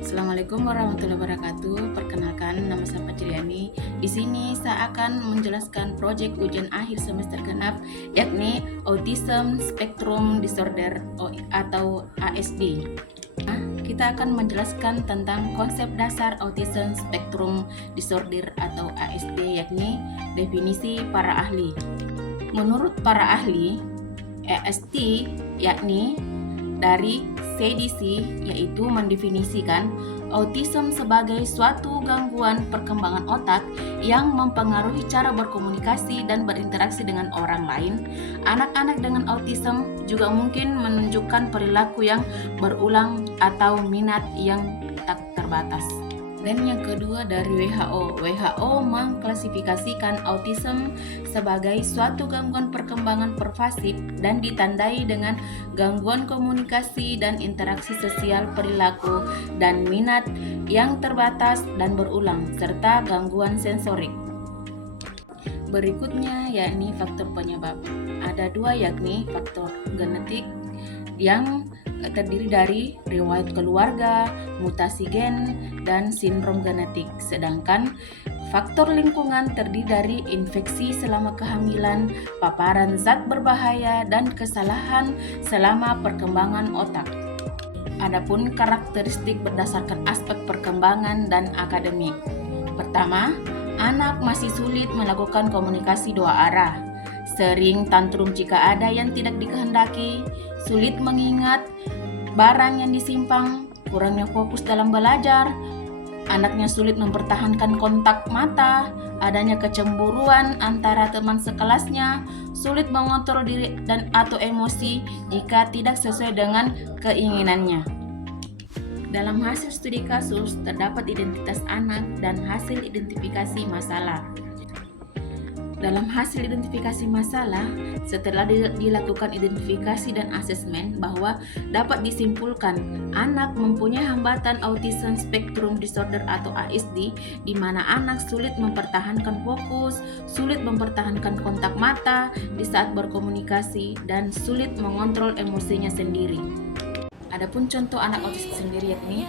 Assalamualaikum warahmatullahi wabarakatuh. Perkenalkan, nama saya Paciliani. Di sini saya akan menjelaskan proyek ujian akhir semester genap, yakni Autism Spectrum Disorder atau ASD. Kita akan menjelaskan tentang konsep dasar Autism Spectrum Disorder atau ASD, yakni definisi para ahli. Menurut para ahli, ASD yakni dari CDC, yaitu mendefinisikan autism sebagai suatu gangguan perkembangan otak yang mempengaruhi cara berkomunikasi dan berinteraksi dengan orang lain. Anak-anak dengan autism juga mungkin menunjukkan perilaku yang berulang atau minat yang tak terbatas. Dan yang kedua dari WHO. WHO mengklasifikasikan autism sebagai suatu gangguan perkembangan pervasif dan ditandai dengan gangguan komunikasi dan interaksi sosial, perilaku dan minat yang terbatas dan berulang, serta gangguan sensorik. Berikutnya yakni faktor penyebab. Ada dua, yakni faktor genetik yang terdiri dari riwayat keluarga, mutasi gen, dan sindrom genetik. Sedangkan faktor lingkungan terdiri dari infeksi selama kehamilan, paparan zat berbahaya, dan kesalahan selama perkembangan otak. Adapun karakteristik berdasarkan aspek perkembangan dan akademik. Pertama, anak masih sulit melakukan komunikasi dua arah, sering tantrum jika ada yang tidak dikehendaki, sulit mengingat barang yang disimpan, kurangnya fokus dalam belajar, anaknya sulit mempertahankan kontak mata, adanya kecemburuan antara teman sekelasnya, sulit mengontrol diri dan atau emosi jika tidak sesuai dengan keinginannya. Dalam hasil studi kasus terdapat identitas anak dan hasil identifikasi masalah. Dalam hasil identifikasi masalah, setelah dilakukan identifikasi dan asesmen, bahwa dapat disimpulkan anak mempunyai hambatan Autism Spectrum Disorder atau ASD, di mana anak sulit mempertahankan fokus, sulit mempertahankan kontak mata di saat berkomunikasi, dan sulit mengontrol emosinya sendiri. Adapun contoh anak autis sendiri yakni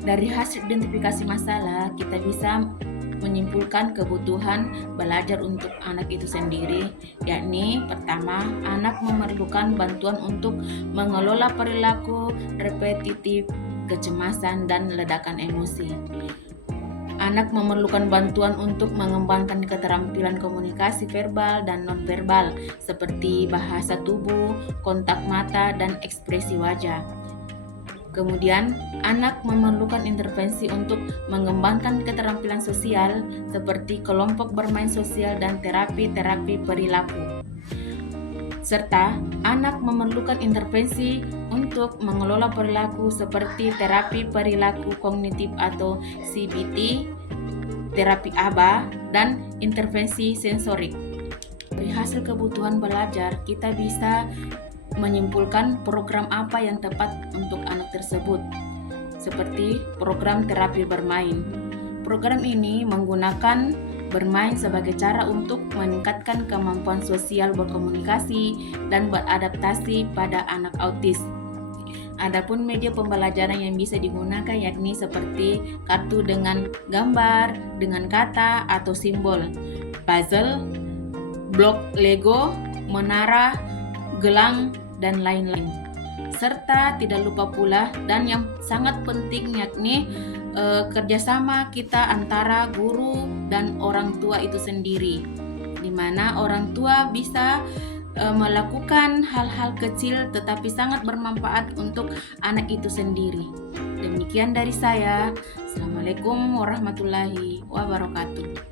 dari hasil identifikasi masalah, kita bisa menyimpulkan kebutuhan belajar untuk anak itu sendiri, yakni pertama, anak memerlukan bantuan untuk mengelola perilaku repetitif, kecemasan, dan ledakan emosi. Anak memerlukan bantuan untuk mengembangkan keterampilan komunikasi verbal dan nonverbal seperti bahasa tubuh, kontak mata, dan ekspresi wajah. Kemudian, anak memerlukan intervensi untuk mengembangkan keterampilan sosial seperti kelompok bermain sosial dan terapi perilaku. Serta, anak memerlukan intervensi untuk mengelola perilaku seperti terapi perilaku kognitif atau CBT, terapi ABA, dan intervensi sensorik. Dari hasil kebutuhan belajar, kita bisa menyimpulkan program apa yang tepat untuk anak tersebut, seperti program terapi bermain. Program ini menggunakan bermain sebagai cara untuk meningkatkan kemampuan sosial berkomunikasi dan beradaptasi pada anak autis. Adapun media pembelajaran yang bisa digunakan yakni seperti kartu dengan gambar, dengan kata atau simbol, puzzle, blok Lego, menara, gelang, dan lain-lain. Serta tidak lupa pula, dan yang sangat penting yakni kerjasama kita antara guru dan orang tua itu sendiri, di mana orang tua bisa melakukan hal-hal kecil tetapi sangat bermanfaat untuk anak itu sendiri. Demikian dari saya. Assalamualaikum warahmatullahi wabarakatuh.